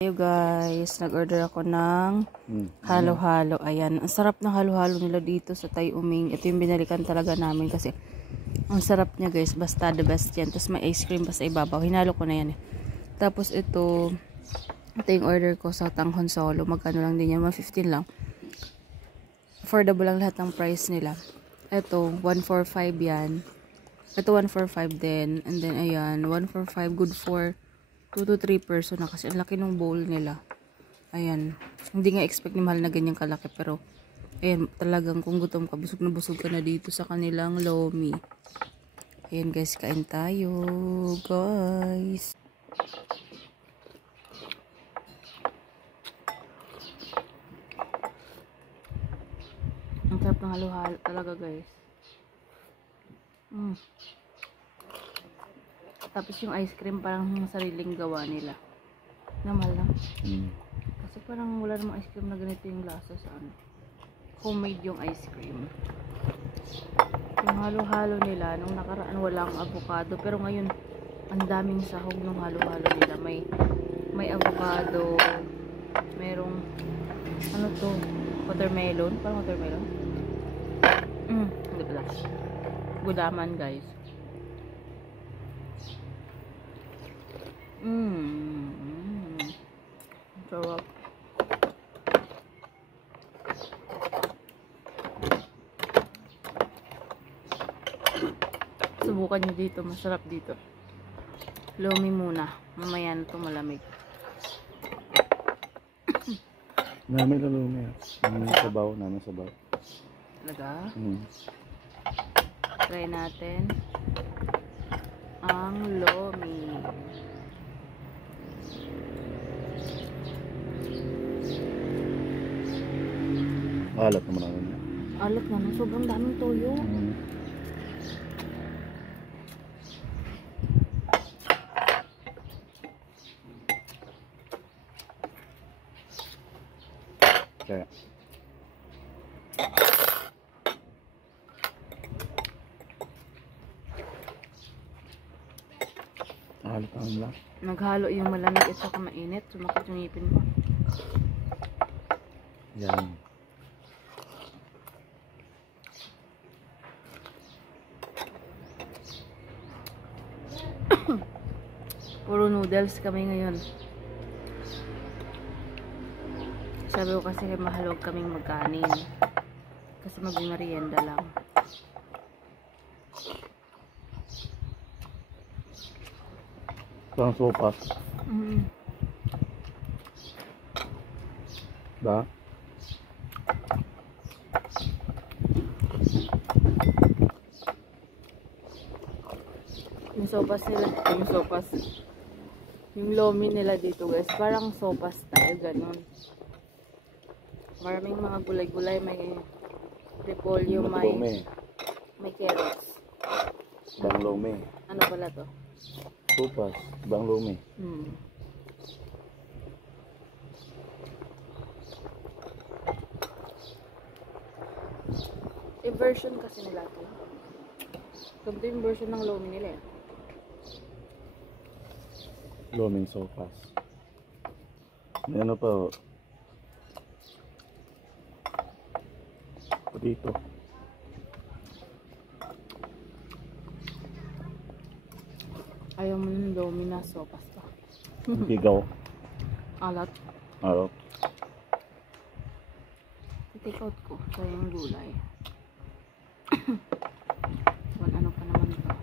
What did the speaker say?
Ayo guys, nag-order ako ng halo-halo. Ayan, ang sarap ng halo-halo nila dito sa Thai Uming. Ito yung binalikan talaga namin kasi ang sarap niya guys, basta the best yan. Tapos may ice cream pa sa ibabaw. Hinalo ko na yan eh. Tapos ito yung order ko sa Tanghon Solo. Magkano lang din yan? 115 lang. Affordable lang lahat ng price nila. Ito, 145 yan. Ito 145 din. And then ayan, 145 good for 2 to 3 person na kasi ang laki ng bowl nila. Ayan. Hindi nga expect ni mahal na ganyang kalaki pero ayan, talagang kung gutom ka, busog ka na dito sa kanilang lomi. Ayan guys, kain tayo. Guys. Ang sarap ng halo-halo talaga guys. Tapos yung ice cream parang sariling gawa nila. Namal lang. Kasi parang wala namang ice cream na ganito yung lasa sa ano. Homemade yung ice cream. Yung halo-halo nila, nung nakaraan walang avocado. Pero ngayon, ang daming sahog ng halo-halo nila. May avocado. Merong, ano to? Watermelon? Parang watermelon? Hindi pala. Gudaman guys. Sarap. Subukan nyo dito, masarap dito. Lomi muna, mamaya na ito malamig. Namin lomi. Namin sabaw. Talaga? Try natin ang lomi. Alat naman namin. Alat naman, sobrang daming toyo. Kaya alat naman lang. Naghalo yung malamig at saka mainit. Sumakit yung ngipin mo. Yan. Puro noodles kami ngayon. Sabi ko kasi mahal huwag kaming magkanin. Kasi mag-merienda lang. Parang sopas. Ba? Yung sopas nila, yung lomi nila dito guys, parang sopas tayo, ganun. Maraming mga gulay-gulay, may repolyo, may carrots. Bang lomi. Ano pala to? Sopas. Bang lomi. Yung version kasi nila to. Ganito yung version ng lomi nila eh. Loming sopas. May ano pa dito. Ayaw mo ng lomi na sopas to. Bigaw. Alat. Alat. I-take out ko sa yung gulay. Ano pa naman ito?